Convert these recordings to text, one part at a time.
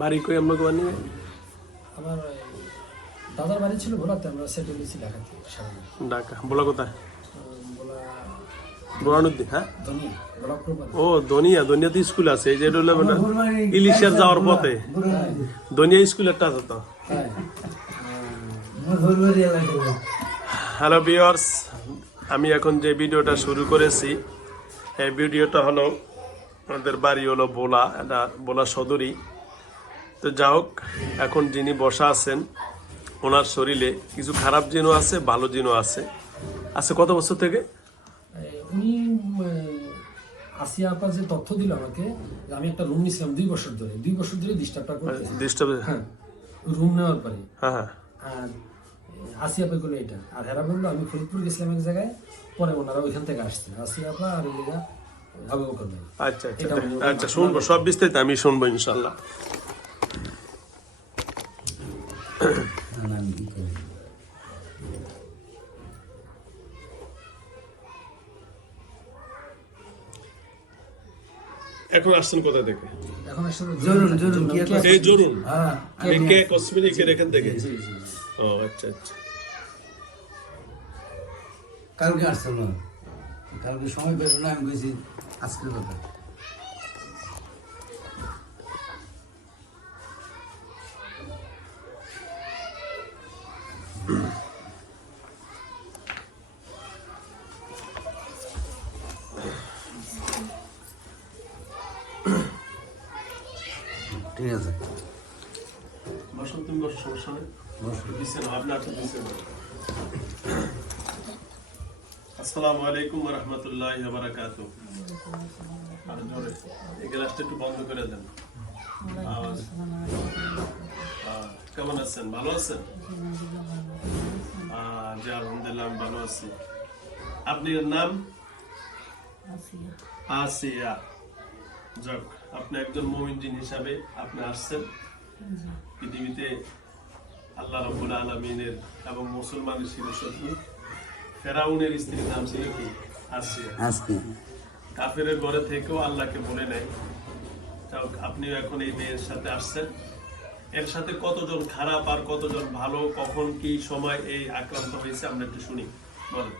বাড়ি কই আমাকে বানিয়ে? আমার দাদার বাড়ি ছিল ভোলাতে আমরা সেটেল হয়েছি ঢাকাতে ঢাকা বলা কোথায়? বলা বুরানুদ্দিন হ্যাঁ? ও দনিয়া স্কুল আছে এই যে এটা হলো ইলিশার যাওয়ার পথে। দনিয়া স্কুল একটা আছে তো? হ্যালো ভিউয়ার্স আমি এখন যে ভিডিওটা শুরু করেছি এই ভিডিওটা হলো আমাদের বাড়ি হলো বোলা এটা বোলা সদরি। তো যা হোক এখন যিনি বসা আছেন ওনার শরীরে কিছু খারাপ জিনও আছে ভালো জিনও আছে। আছে কত বছর থেকে? উনি আসিয়া আপা যে তথ্য দিল আমাকে আমি একটা রুম নিয়েছিলাম দুই বছর ধরে। দুই বছর ধরে ডিস্টার্বটা করতেছে। ডিস্টার্ব হ্যাঁ রুম নেওয়ার পরে। হ্যাঁ হ্যাঁ। আর আসিয়া আপা করল এটা। আর হেরা বলল আমি ফরিদপুর গেছিলাম এক জায়গায় পরে ওনারা ওইখান থেকে আসছে। আসিয়া আপা আর ওইটা আচ্ছা আচ্ছা। আচ্ছা শুনব সব বিস্তারিত আমি শুনব ইনশাল্লাহ। এখন আসছেন কোথা থেকে এখন জরুন জরুন এই জরুন। হ্যাঁ কে এখান থেকে ও আচ্ছা আচ্ছা কালকে আসছিল কালকে সময় পেল না আমি কইছি আজকের কথা ঠিক আছে বসন্ত তুমি বসো সমস্যা নেই দিচ্ছেন আপনার তো দিচ্ছেন আসসালামু আলাইকুম রহমতুল্লাহ বারাকাত এই গ্লাসটা একটু বন্ধ করে দেন। কেমন আছেন? ভালো আছেন? জি, আলহামদুলিল্লাহ, আমি ভালো আছি। আপনার নাম? আসিয়া। যাক, আপনি একজন মোমিনজিন হিসাবে আপনি আসছেন। পৃথিবীতে আল্লাহ রব্বুল আলমিনের এবং মুসলমানের শিরশত্রু। ফেরাউনের স্ত্রীর নাম ছিল কি? আসিয়া কাফেরের ঘরে থেকেও আল্লাহকে বলে নেয় যাক, আপনিও এখন এই মেয়ের সাথে আসছেন। এর সাথে কতজন খারাপ আর কতজন ভালো কখন কি সময় এই আক্রান্ত হয়েছে আমরা একটু শুনি। বলেন।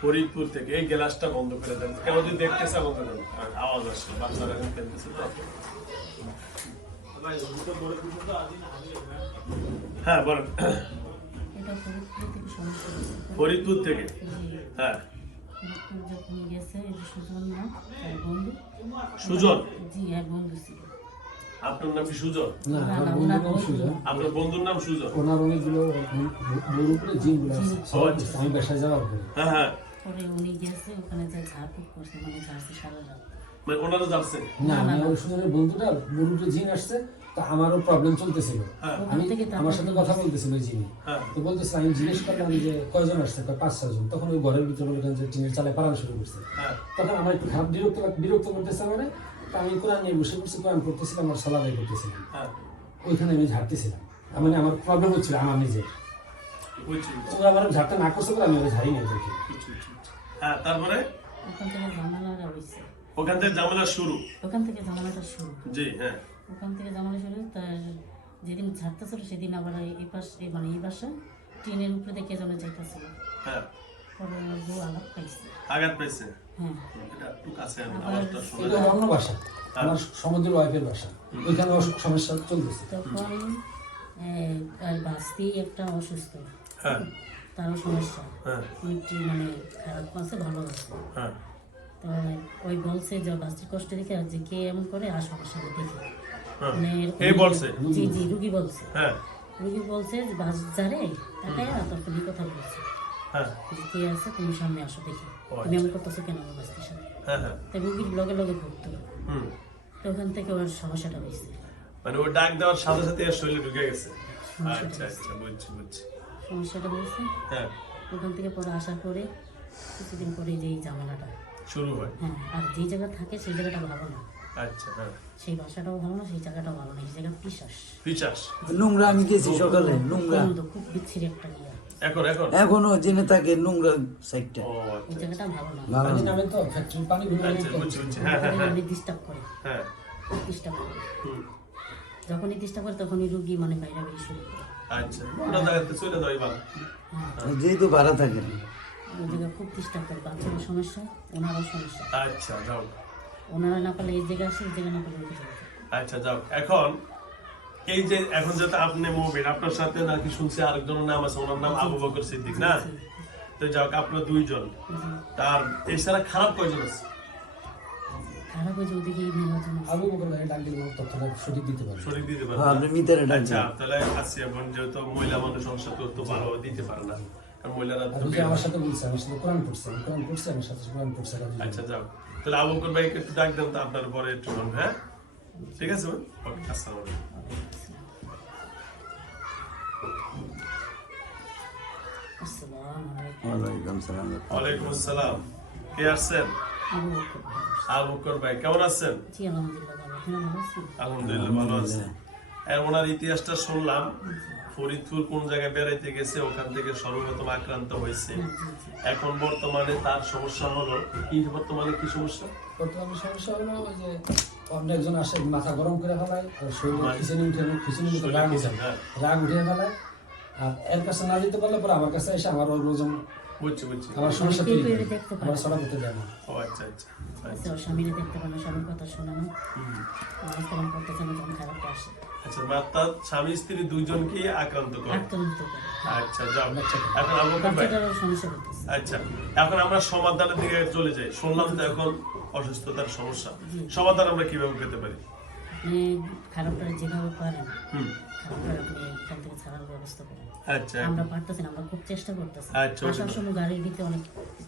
ফরিদপুর থেকে এই গ্লাসটা বন্ধ করে দেন। কেউ যদি দেখতেছে বন্ধ করেন আওয়াজ আসছে বাচ্চারা এখন খেলতেছে। তো হ্যাঁ বলেন। ফরিদপুর থেকে হ্যাঁ। ফরিদপুর যখন গেছে এই যে সুজন না এক বন্ধু। সুজন? জি এক বন্ধু ছিল। আপনার নাম কি সুজন? আপনার বন্ধুর নাম সুজন? ওনার অনেকগুলো আচ্ছা। আমি বাসায় যাওয়ার পরে। হ্যাঁ হ্যাঁ। পরে উনি গেছে ওখানে যে ঝাড়ফুঁক করছে মানে ঝাড়ছে সারা রাত। মানে ওনারা যাচ্ছে না আমি ওই সুজনের বন্ধুটা বউর জিন আসছে তা আমারও প্রবলেম চলতেছিল। হ্যাঁ। আমি ওখান থেকে তারপর আমার সাথে কথা বলতেছিল ওই জিনি। হ্যাঁ। তো বলতেছে আমি জিজ্ঞেস করলাম যে কয়জন আসছে? পাঁচ ছজন তখন ওই ঘরের ভিতরে বলে যে টিনের চালে পালানো শুরু করছে। হ্যাঁ। তখন আমার একটু খারাপ বিরক্ত বিরক্ত করতেছে আমার। আমি কোরআন নিয়ে বসে বসে কোরআন করতেছিলাম আর সালাদাই করতেছিলাম। হ্যাঁ। ওইখানে আমি ঝাড়তেছিলাম। মানে আমার প্রবলেম হচ্ছিল আমার নিজের। ওরা আমার ঝাড়টা না করছে বলে আমি ঝাড়ি নিয়ে। হ্যাঁ তারপরে? ওখান থেকে ঝামেলা শুরু। ওখান থেকে ঝামেলাটা শুরু। জি হ্যাঁ। ওখান থেকে ঝামেলা শুরু তার যেদিন ছাড়তেছিল সেদিন আবার এই পাশ মানে এই বাসা টিনের উপরে দেখে যেন যাইতেছিল। হ্যাঁ। আঘাত পাইছে। হ্যাঁ। এটা একটু কাছে আওয়াজটা শুনে এটা অন্য বাসা আমার সমুদ্রের ওয়াইফের বাসা। ওইখানে সমস্যা চলতেছে। তখন বাস্তি একটা অসুস্থ। হ্যাঁ। তারও সমস্যা। হ্যাঁ। মানে খারাপ আছে ভালো আছে। হ্যাঁ। ওই বলছে যে বাস্তির কষ্ট দেখে আর যে কে এমন করে আর সবার সাথে দেখে। হ্যাঁ। মানে এই বলছে? জি জি রুগী বলছে। হ্যাঁ। রুগী বলছে যে বাস তারপর কথা বলছে। হ্যাঁ। কে আছে? তুমি সামনে আসো দেখি। তুমি এমন করতেছো কেন আমার বাস্তির সাথে? হ্যাঁ হ্যাঁ। তো রুগীর লগে লগে হুম। তো ওখান থেকে ওর সমস্যাটা হয়েছে। মানে ও ডাক দেওয়ার সাথে সাথে শরীরে ঢুকে গেছে। আচ্ছা আচ্ছা বুঝছি বুঝছি। সমস্যাটা হয়েছে। হ্যাঁ। ওখান থেকে পরে আসার পরে কিছুদিন পরে যে এই ঝামেলাটা। শুরু হয়। হ্যাঁ আর যে জায়গা থাকে সেই জায়গাটা ভালো না। আচ্ছা হ্যাঁ। সেই বাসাটাও ভালো না সেই জায়গাটাও ভালো না এই জায়গা পিসাস পিচাস নোংরা আমি গেছি সকালে নোংরা। খুব বিচ্ছিরি একটা ইয়া। এখন এখন? এখনও জেনে থাকে নোংরা সাইডটা। ও আচ্ছা জায়গাটা ভালো না। ভালো না। তো ফ্যাক্টরি পানি আচ্ছা বুঝছি হ্যাঁ হ্যাঁ হ্যাঁ। ডিস্টার্ব করে হ্যাঁ। ডিস্টার্ব করে। যখনই ডিস্টার্ব করে তখনই রুগী মানে বাইরে বেরিয়ে শুরু করে আচ্ছা ওটা দেখাতে চলে যাই ভালো। যেহেতু ভাড়া থাকে না। ওই জায়গা খুব করে বাচ্চাদের সমস্যা ওনারও সমস্যা। আচ্ছা যাও। ওনারা না পারলে এই জায়গায় আসে এই জায়গায় না পারলে জায়গায়। আচ্ছা যাও। এখন এই যে এখন যাতে আপনি মুভিন আপনার সাথে নাকি শুনছি আরেকজনের নাম আছে ওনার নাম আবু বকর সিদ্দিক না? তো যাও আপনার দুইজন। তার এছাড়া খারাপ কয়জন আছে? খারাপ হয়েছে ওদিকে এই মেলার জন্য আবু বকর ভাই ডাক দিলে তথ্যটা সঠিক দিতে পারবে। শরীর দিতে পারে হ্যাঁ, আপনি মিতারে ডাক আচ্ছা তাহলে আসিয়া বোন যেহেতু মহিলা মানুষ সংসার তো তো ভালো দিতে পারে না। কারণ মহিলারা আর তো ওই যে আমার সাথে বলছে আমার সাথে কোরআন পড়ছে আমি কোরআন পড়ছি আমার সাথে কোরআন পড়ছে আচ্ছা যাও। তাহলে আবু বকর ভাইকে একটু ডাক দেন তো আপনার পরে একটু হ্যাঁ? ঠিক আছে ওকে আসসালামু আলাইকুম। ওয়ালাইকুম আসসালাম। কে আসছেন? আবু বকর ভাই। কেমন আছেন? আলহামদুলিল্লাহ ভালো আপনি আছেন আলহামদুলিল্লাহ ভালো আছে। আর ওনার ইতিহাসটা শুনলাম। ফরিদপুর কোন জায়গায় বেড়াইতে গেছে ওখান থেকে সর্বপ্রথম আক্রান্ত হয়েছে। এখন বর্তমানে তার সমস্যা হলো কি বর্তমানে কি সমস্যা? বর্তমানে সমস্যা হলো ওই যে অন্য একজন আসে মাথা গরম করে ফেলায় আর শরীরে খিচুনি উঠে খিচুনি উঠে রাগ উঠে। হ্যাঁ। রাগ উঠে ফেলায়। আর এর কাছে না যেতে পারলে পরে আমার কাছে এসে আমার ওজন বুঝছি বুঝছি। আমার সমস্যা কেউ তৈরি কেউ করে। দেখতে পারে। আমার সরা করতে দেয় না ও আচ্ছা আচ্ছা আচ্ছা। ওর স্বামীরে দেখতে স্বামীর কথা আসে। আচ্ছা অর্থাৎ স্বামী স্ত্রী দুইজনকে আক্রান্ত করে। আক্রান্ত করে। আচ্ছা যাও। এখন সমস্যা করতেছে আচ্ছা এখন আমরা সমাধানের দিকে চলে যাই। শুনলাম তো এখন অসুস্থতার সমস্যা। সমাধান আমরা কীভাবে পেতে পারি? আপনি খারাপটা যেভাবে পারেন খারাপটা আপনি এখান থেকে ছাড়ার ব্যবস্থা করেন। আচ্ছা। আমরা পারতেছি না আমরা খুব চেষ্টা করতেছি। আচ্ছা, আসার সময় গাড়ির ভিতরে অনেক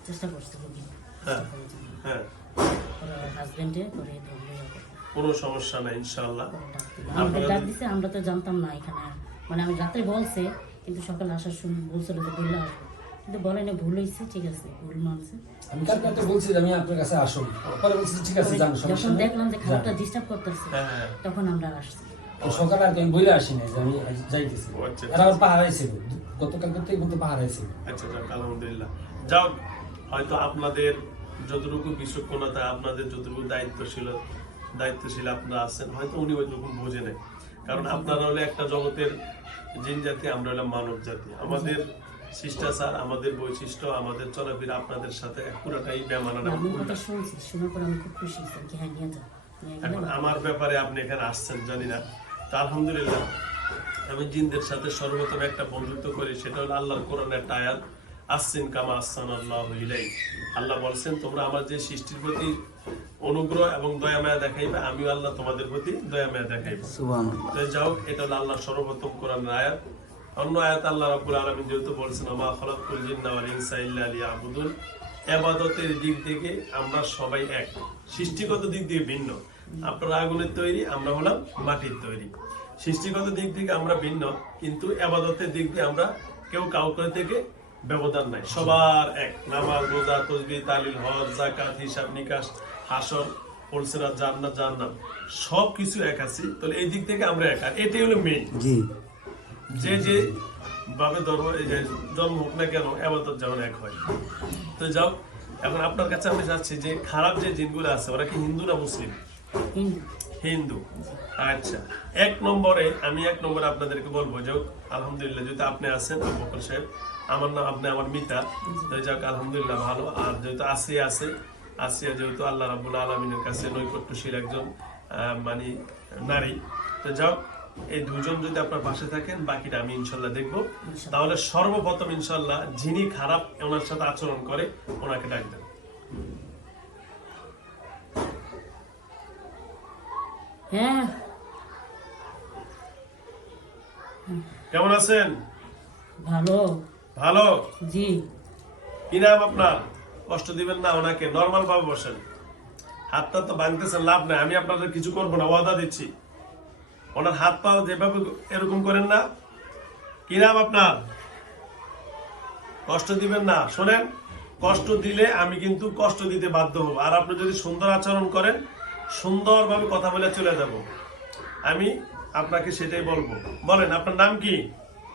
চেষ্টা করছি রুগী হ্যাঁ হ্যাঁ। হাজবেন্ডে করে করবে। কোনো সমস্যা নাই ইনশাআল্লাহ। করে ডাক দিছে আমরা তো জানতাম না এখানে মানে আমি রাত্রে বলছে কিন্তু সকালে আসার সময় বলছিল যে বললে কিন্তু বলে না ভুল হয়েছে ঠিক আছে ভুল মানছে। আমি বলছি আমি আপনার কাছে আসুন পরে বলছি ঠিক আছে যান সমস্যা দেখলাম যে খারাপটা ডিস্টার্ব করতেছে হ্যাঁ হ্যাঁ। তখন আমরা আসছি সকালে আর আমি বলে আসি নাই যে আমি যাইতেছি। আচ্ছা, আর আমার পাহাড়াই ছিল গতকাল থেকে কিন্তু পাহাড়াই ছিল আচ্ছা যাক আলহামদুলিল্লাহ। যাও হয়তো আপনাদের যতটুকু বিচক্ষণতা আপনাদের যতটুকু দায়িত্বশীল দায়িত্বশীল আপনারা আছেন হয়তো উনি ওইরকম বোঝে নেই কারণ আপনারা হলে একটা জগতের জিন জাতি আমরা হলাম মানব জাতি। আমাদের শিষ্টাচার আমাদের বৈশিষ্ট্য আমাদের চলাফেরা আপনাদের সাথে পুরাটাই বেমানানা হ্যাঁ এখন আমার ব্যাপারে আপনি এখানে আসছেন জানি না। তো আলহামদুলিল্লাহ। আমি জিনদের সাথে সর্বপ্রথম একটা বন্ধুত্ব করি সেটা হলো আল্লাহর কোরআনের একটা আয়াত আসছেন কামা আসসান আল্লাহ ইলাই আল্লাহ বলছেন তোমরা আমার যে সৃষ্টির প্রতি অনুগ্রহ এবং দয়া মায়া দেখাইবে আমিও আল্লাহ তোমাদের প্রতি দয়া মায়া দেখাইব। তো যাও এটা হলো আল্লাহ সর্বপ্রথম কোরআনের আয়াত। অন্য আয়াত আল্লাহ রাব্বুল আলামিন যেহেতু বলছেন আমা খলাকুল জিন্না ওয়াল ইনসা ইল্লা লিয়াবুদুন। ইবাদতের দিক থেকে আমরা সবাই এক। সৃষ্টিগত দিক দিয়ে ভিন্ন। আপনারা আগুনের তৈরি আমরা হলাম মাটির তৈরি। সৃষ্টিগত দিক থেকে আমরা ভিন্ন কিন্তু আবাদতের দিক দিয়ে আমরা কেউ কাউকে থেকে ব্যবধান নাই। সবার এক নামাজ রোজা তসবিহ তালিল হজ জাকাত হিসাব নিকাশ হাসর পলসেরা জান্নাত জান্নাত সব কিছু এক আছি। তাহলে এই দিক থেকে আমরা এক আর এটাই হলো মেইন জি। যে যে ভাবে ধর্ম এই যে জন্ম হোক না কেন আবাদত যেমন এক হয়। তো যাও এখন আপনার কাছে আমি চাচ্ছি যে খারাপ যে জিনগুলো আছে ওরা কি হিন্দু না মুসলিম? হিন্দু। আচ্ছা এক নম্বরে আমি এক নম্বরে আপনাদেরকে বলব যে আলহামদুলিল্লাহ যেহেতু আপনি আছেন আবু বকর সাহেব আমার নাম আপনি আমার মিতা যাক আলহামদুলিল্লাহ ভালো। আর যেহেতু আসিয়া আছে আসিয়া যেহেতু আল্লাহ রাবুল আলমিনের কাছে নৈকট্যশীল একজন আহ, মানে নারী তো যাও এই দুজন যদি আপনার পাশে থাকেন বাকিটা আমি ইনশাল্লাহ দেখব। তাহলে সর্বপ্রথম ইনশাল্লাহ যিনি খারাপ ওনার সাথে আচরণ করে ওনাকে ডাক ডাকবেন হ্যাঁ। কেমন আছেন? ভালো। ভালো? জি। কি নাম আপনার? কষ্ট দিবেন না ওনাকে নর্মাল ভাবে বসেন। হাতটা তো ভাঙতেছেন লাভ নাই আমি আপনাদের কিছু করব না ওয়াদা দিচ্ছি। ওনার হাত পা যেভাবে এরকম করেন না। কি নাম আপনার? কষ্ট দিবেন না শোনেন কষ্ট দিলে আমি কিন্তু কষ্ট দিতে বাধ্য হব। আর আপনি যদি সুন্দর আচরণ করেন সুন্দরভাবে কথা বলে চলে যাব। আমি আপনাকে সেটাই বলব। বলেন আপনার নাম কি?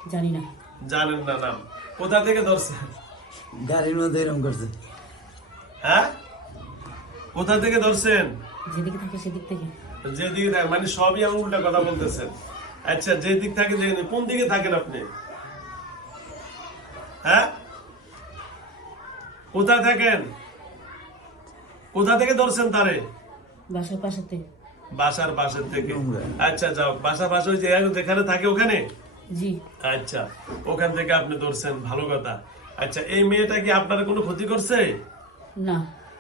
জানি না। জানেন না নাম। কোথা থেকে ধরছেন? গাড়ির মধ্যে এরকম করছে। হ্যাঁ? কোথা থেকে ধরছেন? যেদিকে থাকে সেদিক থেকে। যেদিকে থাকে মানে সবই আমি উল্টা কথা বলতেছেন। আচ্ছা যে দিক থাকে যে কোন দিকে থাকেন আপনি? হ্যাঁ? কোথায় থাকেন? কোথা থেকে ধরছেন তারে? বাসার পাশেতে বাসার পাশের থেকে। আচ্ছা যাও। বাসার পাশে ওই যে যেখানে থাকে ওখানে? জি। আচ্ছা ওখান থেকে আপনি ধরছেন। ভালো কথা। আচ্ছা এই মেয়েটা কি আপনার কোনো ক্ষতি করছে? না।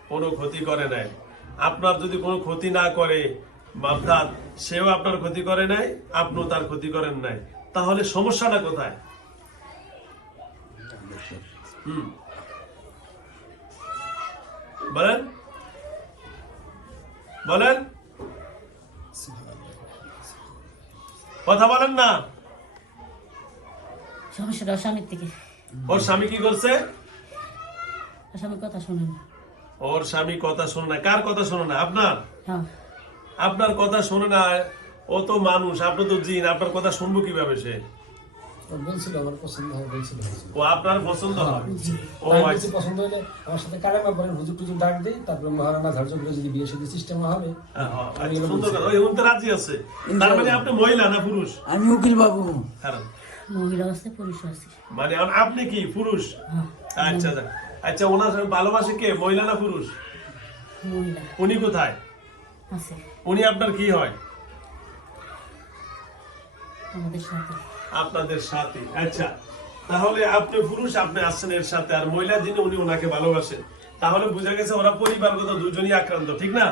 কোনো ক্ষতি করে নাই। আপনার যদি কোনো ক্ষতি না করে অর্থাৎ সেও আপনার ক্ষতি করে নাই আপনিও তার ক্ষতি করেন নাই। তাহলে সমস্যাটা কোথায়? হুম। বলেন। বলেন। কথা বলেন না। সমস্যাটা স্বামীর থেকে। ওর স্বামী কি করছে? স্বামীর কথা শোনেন না। ওর স্বামী কথা শোনে না। কার কথা শোনে না? আপনার? হ্যাঁ। আপনার কথা শোনে না। ও তো মানুষ আপনি তো জিন। আপনার কথা শুনব কীভাবে সে? বলছিল আমার পছন্দ হয় বলছিল ও আপনার পছন্দ হয় ও আমি আচ্ছা। পছন্দ হলে আমার সাথে কালেমা পড়েন হুজুর টুজুর ডাক দিই তারপরে মহারানা ধার্য করে যদি বিয়ে সাথে সিস্টেম হবে হ্যাঁ, হ্যাঁ, আচ্ছা, সুন্দর কথা। ওই উনি রাজি আছে? তার মানে আপনি মহিলা না পুরুষ? আমি উকিল বাবু। মহিলা আছে পুরুষ আছে। মানে আপনি কি পুরুষ? আচ্ছা আচ্ছা। আচ্ছা ওনার ভালোবাসে কে? মহিলা না পুরুষ? মহিলা। উনি কোথায়? আছে। উনি আপনার কি হয়? আমাদের সাথে আপনাদের সাথে। আচ্ছা তাহলে আপনি পুরুষ, আপনি আসছেন এর সাথে, আর মহিলা যিনি, উনি ওনাকে ভালোবাসেন। তাহলে বোঝা গেছে ওরা পরিবারগত দুজনই আক্রান্ত, ঠিক না?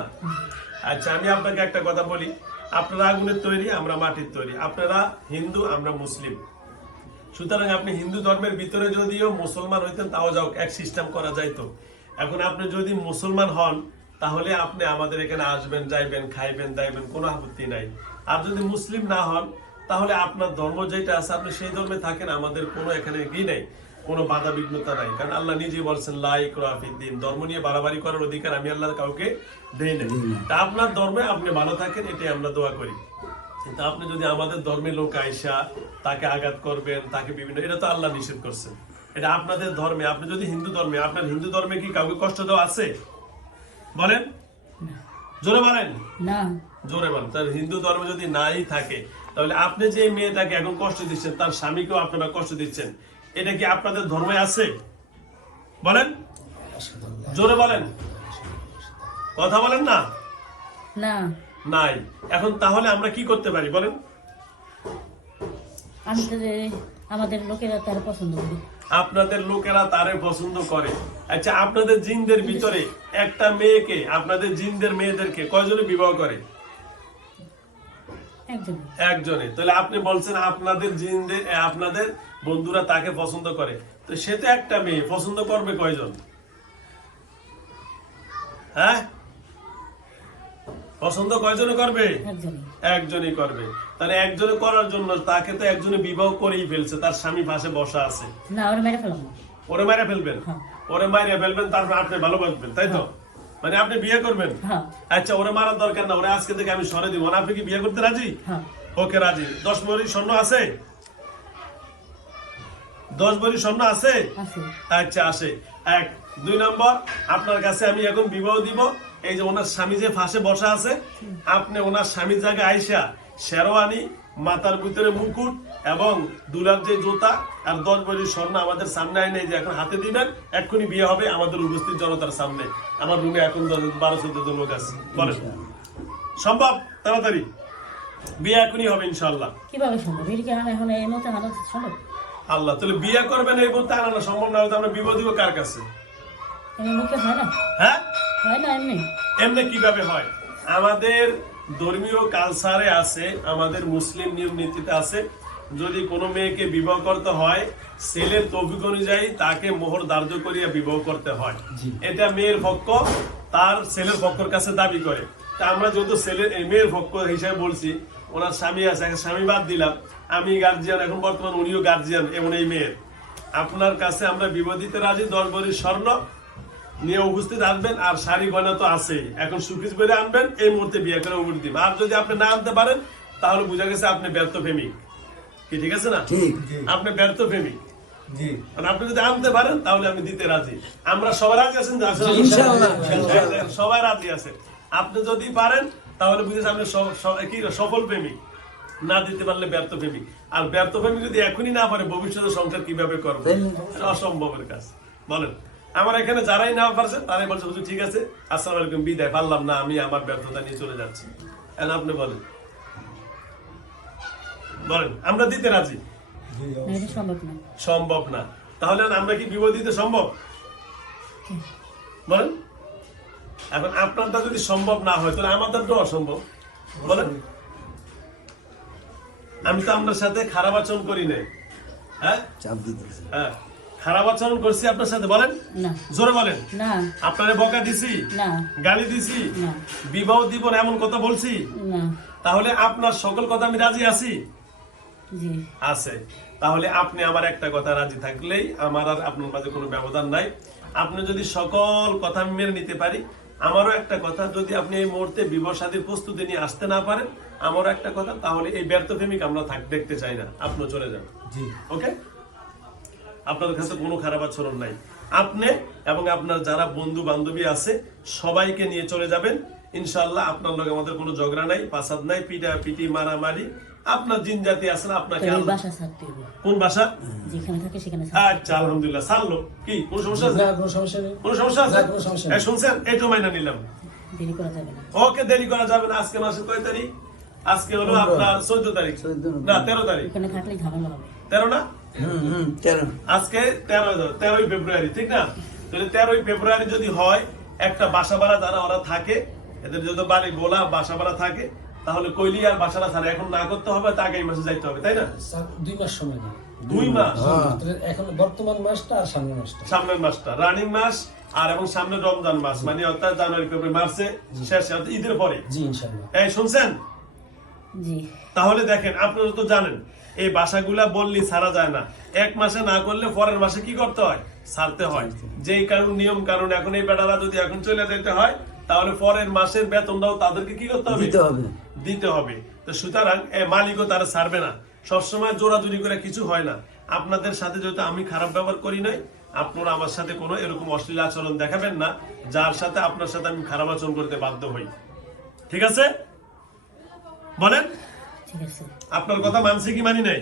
আচ্ছা আমি আপনাকে একটা কথা বলি। আপনারা আগুনের তৈরি, আমরা মাটির তৈরি। আপনারা হিন্দু, আমরা মুসলিম। সুতরাং আপনি হিন্দু ধর্মের ভিতরে যদিও মুসলমান হইতেন, তাও যাও, এক সিস্টেম করা যাইতো। এখন আপনি যদি মুসলমান হন, তাহলে আপনি আমাদের এখানে আসবেন, যাইবেন, খাইবেন, দাইবেন, কোনো আপত্তি নাই। আর যদি মুসলিম না হন তাহলে আপনার ধর্ম যেটা আছে আপনি সেই ধর্মে থাকেন আমাদের কোনো এখানে কি নেই কোনো বাধা বিঘ্নতা নাই। কারণ আল্লাহ নিজে বলছেন লাইক দিন। ধর্ম নিয়ে বাড়াবাড়ি করার অধিকার আমি আল্লাহ কাউকে দেই না তা আপনার ধর্মে আপনি ভালো থাকেন এটাই আমরা দোয়া করি। কিন্তু আপনি যদি আমাদের ধর্মের লোক আইসা তাকে আঘাত করবেন তাকে বিভিন্ন এটা তো আল্লাহ নিষেধ করছেন। এটা আপনাদের ধর্মে আপনি যদি হিন্দু ধর্মে আপনার হিন্দু ধর্মে কি কাউকে কষ্ট দেওয়া আছে? বলেন? জোরে বলেন? না। জোরে বলেন। তার হিন্দু ধর্মে যদি নাই থাকে তাহলে আপনি যে মেয়েটাকে এখন কষ্ট দিচ্ছেন তার স্বামীকেও আপনারা কষ্ট দিচ্ছেন এটা কি আপনাদের ধর্মে আছে? বলেন। জোরে বলেন। কথা বলেন না? না। নাই। এখন তাহলে আমরা কি করতে পারি বলেন। আমাদের লোকেরা তার পছন্দ করি। আপনাদের লোকেরা তারে পছন্দ করে। আচ্ছা আপনাদের জিনদের ভিতরে একটা মেয়েকে আপনাদের জিনদের মেয়েদেরকে কয়জনে বিবাহ করে? একজন তাহলে আপনি বলছেন আপনাদের জিনদের আপনাদের বন্ধুরা তাকে পছন্দ করে। তো সে তো একটা মেয়ে পছন্দ করবে কয়জন? হ্যাঁ? পছন্দ কয়জনে করবে? একজনই। করবে। তাহলে একজনে করার জন্য তাকে তো একজনে বিবাহ করেই ফেলছে তার স্বামী পাশে বসা আছে। না ওরা মেরে ফেলাম। ওরে মাইরে ফেলবেন? হ্যাঁ। ওরে মাইরে ফেলবেন তারপর আপনি ভালোবাসবেন তাই তো? মানে আপনি বিয়ে করবেন? হ্যাঁ। আচ্ছা ওরে মারার দরকার না ওরে আজকে থেকে আমি সরে দিব। আপনি কি বিয়ে করতে রাজি? হ্যাঁ। ওকে রাজি। দশ ভরি স্বর্ণ আছে? দশ ভরি স্বর্ণ আছে? আছে। আচ্ছা আসে এক দুই নম্বর আপনার কাছে আমি এখন বিবাহ দিব। এই যে ওনার স্বামী যে ফাঁসে বসা আছে আপনি ওনার স্বামীর জায়গায় আইসা শেরওয়ানি মাথার ভিতরে মুকুট এবং দুলার যে জোতা আর দশ ভরি স্বর্ণ আমাদের সামনে আইনে এই যে এখন হাতে দিবেন এক্ষুনি বিয়ে হবে আমাদের উপস্থিত জনতার সামনে। আমার রুমে এখন বারো চোদ্দ জন লোক আছে। বলেন। সম্ভব? তাড়াতাড়ি। বিয়ে এখনই হবে ইনশাল্লাহ কীভাবে সম্ভব? এখন এই মতো সম্ভব? আল্লাহ তাহলে বিয়ে করবেন এই বলতে আনানো সম্ভব না হলে আমরা বিবাহ দিব কার কাছে? মুখে হয় না? হ্যাঁ? হয় না এমনি? এমনি কীভাবে হয়? আমাদের ধর্মীয় কালচারে আছে আমাদের মুসলিম নিয়ম নীতিতে আছে। যদি কোনো মেয়েকে বিবাহ করতে হয় ছেলের তৌফিক অনুযায়ী তাকে মোহর ধার্য করিয়া বিবাহ করতে হয়। এটা মেয়ের পক্ষ তার ছেলের পক্ষের কাছে দাবি করে। তা আমরা যেহেতু ছেলের মেয়ের পক্ষ হিসাবে বলছি ওনার স্বামী আছে এখন স্বামী বাদ দিলাম। আমি গার্জিয়ান এখন বর্তমান উনিও গার্জিয়ান এবং এই মেয়ের। আপনার কাছে আমরা বিবাহ দিতে রাজি দশ স্বর্ণ নিয়ে উপস্থিত আসবেন আর শাড়ি গয়না তো আছেই। এখন সুপিস করে আনবেন এই মুহূর্তে বিয়ে করে উপর দিবেন আর যদি আপনি না আনতে পারেন তাহলে বোঝা গেছে আপনি ব্যর্থ প্রেমিক। কি ঠিক আছে না? আপনি ব্যর্থ প্রেমিক। আপনি যদি আনতে পারেন তাহলে আমি দিতে রাজি। আমরা সবাই রাজি আছেন। হ্যাঁ, সবাই রাজি আছেন আপনি যদি পারেন তাহলে বুঝেছি আপনি কি সফল প্রেমিক। না দিতে পারলে ব্যর্থ প্রেমিক। আর ব্যর্থ প্রেমিক যদি এখনই না পারে ভবিষ্যতে সংসার কীভাবে করবে? অসম্ভবের কাজ। বলেন আমার এখানে যারাই না পারছে তারাই বলছে ঠিক আছে আসসালাম আলাইকুম বিদায় পারলাম না আমি আমার ব্যর্থতা নিয়ে চলে যাচ্ছি। এখন আপনি বলেন বলেন আমরা দিতে রাজি? সম্ভব না। তাহলে আমরা কি বিবাহ দিতে সম্ভব? বলেন। এখন আপনারটা যদি সম্ভব না হয় তাহলে আমাদের তো অসম্ভব। বলেন। আমি তো আপনার সাথে খারাপ আচরণ করি না হ্যাঁ? হ্যাঁ। খারাপ আচরণ করছি আপনার সাথে বলেন। জোরে বলেন। না। আপনারে বকা দিছি। গালি দিছি। বিবাহ দিব এমন কথা বলছি। তাহলে আপনার সকল কথা আমি রাজি আছি? আছে। তাহলে আপনি আমার একটা কথা রাজি থাকলেই আমার আর আপনার মাঝে কোনো ব্যবধান নাই। আপনি যদি সকল কথা মেনে নিতে পারি আমারও একটা কথা যদি আপনি এই মুহূর্তে বিবাহ শাদীর প্রস্তুতি নিয়ে আসতে না পারেন আমারও একটা কথা তাহলে এই ব্যর্থ প্রেমিক আমরা থাক দেখতে চাই না। আপনিও চলে যান। জি। ওকে? আপনার কাছে কোনো খারাপ আচরণ নাই। আপনি এবং আপনার যারা বন্ধু বান্ধবী আছে সবাইকে নিয়ে চলে যাবেন। ইনশাল্লাহ আপনার লগে আমাদের কোনো ঝগড়া নাই পাসাদ নাই পিটা পিটি মারামারি আপনার জিন জাতি আছে না আপনাকে বাসা ছাড়তে হবে। কোন ভাষা যেখানে থাকে সেখানে আচ্ছা আলহামদুলিল্লাহ। ছাড়লো। কি কোন সমস্যা আছে? কোনো সমস্যা নেই। কোন সমস্যা আছে? কোনো সমস্যা নেই। এই শুনছেন? এইটু মাইনা নিলাম। দেরি করা যাবে না। ওকে দেরি করা যাবে না। আজকে মাসের কয় তারিখ? আজকে হলো আপনার চোদ্দ তারিখ। না। না তেরো তারিখ। ঝামেলা হবে। তেরো না? হুম হুম তেরো। আজকে তেরো তেরোই ফেব্রুয়ারি ঠিক না? তাহলে তেরোই ফেব্রুয়ারি যদি হয় একটা বাসা ভাড়া যারা ওরা থাকে। এদের যদি বাড়ি গোলা বাসা ভাড়া থাকে তাহলে কইলি আর বাসাটা ছাড়া এখন না করতে হবে তা আগামী মাসে যাইতে হবে তাই না? দুই মাস সময় নেই দুই মাস? হ্যাঁ। এখন বর্তমান মাসটা আর সামনের মাসটা। সামনের মাসটা রানিং মাস আর এবং সামনে রমজান মাস মানে অর্থাৎ জানুয়ারি ফেব্রুয়ারি মার্চে শেষে অর্থাৎ ঈদের পরে। জি ইনশাল্লাহ এই শুনছেন? জি। তাহলে দেখেন আপনারা তো জানেন এই বাসাগুলা বললি ছাড়া যায় না। এক মাসে না করলে পরের মাসে কি করতে হয়? ছাড়তে হয়। যেই কারণ নিয়ম কারণ এখন এই বেটারা যদি এখন চলে যেতে হয় তাহলে পরের মাসের বেতনটাও তাদেরকে কি করতে হবে। দিতে হবে। তো সুতরাং এ মালিকও তারা ছাড়বে না। সবসময় জোরাজুরি করে কিছু হয় না। আপনাদের সাথে যেহেতু আমি খারাপ ব্যবহার করি নাই আপনারা আমার সাথে কোনো এরকম অশ্লীল আচরণ দেখাবেন না যার সাথে আপনার সাথে আমি খারাপ আচরণ করতে বাধ্য হই। ঠিক আছে? বলেন? আপনার কথা মানছি কি মানি নাই?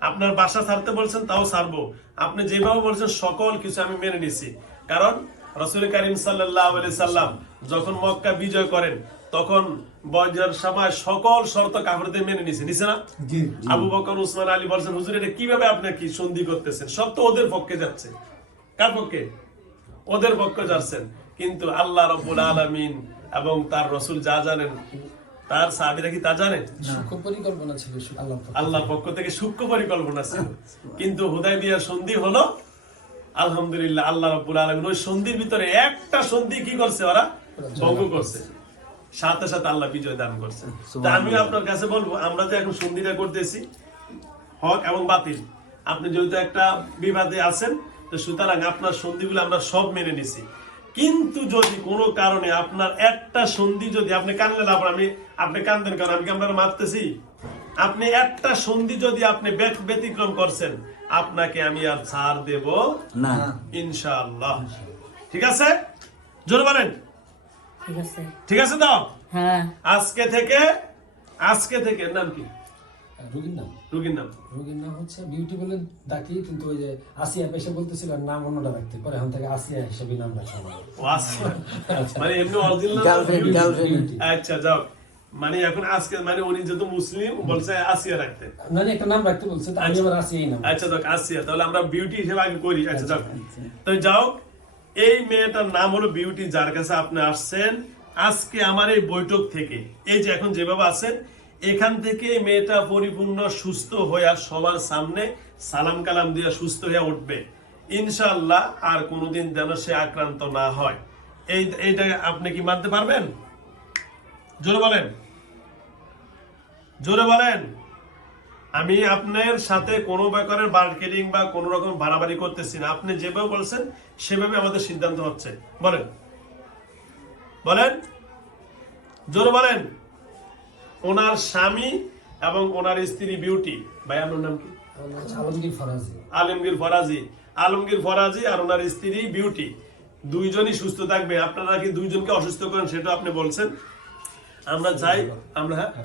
আপনার বাসা ছাড়তে বলছেন তাও ছাড়বো। আপনি যেভাবে বলছেন সকল কিছু আমি মেনে নিছি। কারণ রসুল করিম সাল্লাহ সাল্লাম যখন মক্কা বিজয় করেন তখন বজার সময় সকল শর্ত কাপড়দের মেনে নিছে। নিছে না? জি আবু বকর উসমান আলী বলছেন হুজুর এটা কীভাবে আপনি কি সন্ধি করতেছেন? সব তো ওদের পক্ষে যাচ্ছে। কার পক্ষে? ওদের পক্ষে যাচ্ছেন। কিন্তু আল্লাহ রব্বুল আলামিন এবং তার রসুল যা জানেন তার সাহাবিরা কি তা জানেন? পরিকল্পনা ছিল আল্লাহ আল্লাহর পক্ষ থেকে। সূক্ষ্ম পরিকল্পনা ছিল। কিন্তু হুদায় বিয়ার সন্ধি হলো আলহামদুলিল্লাহ আল্লাহ রব্বুল আলমিন ওই সন্ধির ভিতরে একটা সন্ধি কি করছে ওরা? ভঙ্গ করছে। সাথে সাথে আল্লাহ বিজয় দান করছে। তা আমি আপনার কাছে বলব আমরা যে এখন সন্ধিটা করতেছি হক এবং বাতিল। আপনি যেহেতু একটা বিবাদে আছেন তো সুতরাং আপনার সন্ধিগুলো আমরা সব মেনে নিছি। কিন্তু যদি কোনো কারণে আপনার একটা সন্ধি যদি আপনি কানলে লাভ আমি আপনি কান্দেন কারণ আমি কি আপনার মারতেছি? আপনি একটা সন্ধি যদি আপনি ব্যতিক্রম করছেন আপনাকে আমি আর ছাড় দেব না। ইনশাআল্লাহ। ঠিক আছে? জোর বলেন। ঠিক আছে। ঠিক আছে তো? হ্যাঁ। আজকে থেকে আজকে থেকে নাম কি? রোগীর নাম? রুগীর নাম। রোগীর নাম হচ্ছে বিউটি বলে ডাকি কিন্তু ওই যে আসিয়া পেশা বলতেছিল নাম অন্যটা রাখতে পরে এখন থেকে আসিয়া হিসেবে নাম রাখা মানে এমনি অরিজিনাল আচ্ছা যাও। মানে এখন আজকে মানে উনি যেহেতু মুসলিম বলছে আসিয়া রাখতে না না, একটা নাম রাখতে বলছে আমি আবার আসিয়াই নাম। আচ্ছা যাক আসিয়া। তাহলে আমরা বিউটি হিসেবে আগে করি। আচ্ছা যাক তো যাও এই মেয়েটার নাম হলো বিউটি যার কাছে আপনি আসছেন। আজকে আমার এই বৈঠক থেকে, এই যে এখন যেভাবে আছেন, এখান থেকে মেয়েটা পরিপূর্ণ সুস্থ হইয়া সবার সামনে সালাম কালাম দিয়ে সুস্থ হয়ে উঠবে। ইনশাআল্লাহ আর কোনোদিন যেন সে আক্রান্ত না হয়। এই, এইটা আপনি কি মানতে পারবেন? জোরে বলেন। জোরে বলেন। আমি আপনার সাথে কোনো প্রকারের মার্কেটিং বা কোনো রকম বাড়াবাড়ি করতেছি না। আপনি যেভাবে বলছেন সেভাবে আমাদের সিদ্ধান্ত হচ্ছে। বলেন। বলেন। জোর বলেন। ওনার স্বামী এবং ওনার স্ত্রী বিউটি। ভাই আপনার নাম কি? আলমগীর ফরাজি। আলমগীর ফরাজি। আলমগীর ফরাজি আর ওনার স্ত্রী বিউটি। দুইজনই সুস্থ থাকবে। আপনারা কি দুইজনকে অসুস্থ করেন সেটা আপনি বলছেন? আমরা চাই আমরা হ্যাঁ?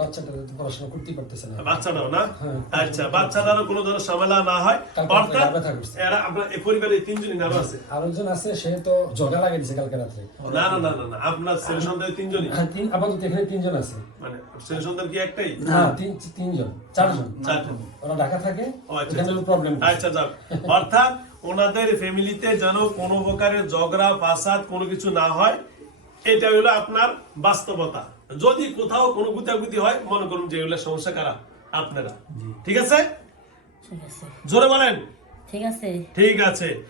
বাচ্চাটা পড়াশোনা করতেই পারতেছে না। বাচ্চাটাও না? হ্যাঁ। আচ্ছা বাচ্চাটারও কোনো ধরনের ঝামেলা না হয়। অর্থাৎ রাতে ব্যথা করছে। এরা আপনার এই পরিবারে তিনজনই নাম আছে। আরেকজন আছে সে তো জগা লাগিয়ে দিছে কালকে রাত্রে। না না না না না আপনার ছেলে সন্তান তিনজনই? হ্যাঁ, তিন আপাতত এখানে তিনজন আছে। মানে ছেলে সন্তান কি একটাই? না তিন তিনজন চারজন। চারজন। ওরা ঢাকা থাকে আচ্ছা এখানে প্রবলেম আচ্ছা। যাক। অর্থাৎ ওনাদের ফ্যামিলিতে যেন কোনো প্রকারের ঝগড়া ফাসাদ কোনো কিছু না হয় এটা হলো আপনার বাস্তবতা। যদি কোথাও কোনো গুতাগুতি হয় মনে করুন যে এগুলো সমস্যা কারা? আপনারা। ঠিক আছে। জোরে বলেন। ঠিক আছে। ঠিক আছে।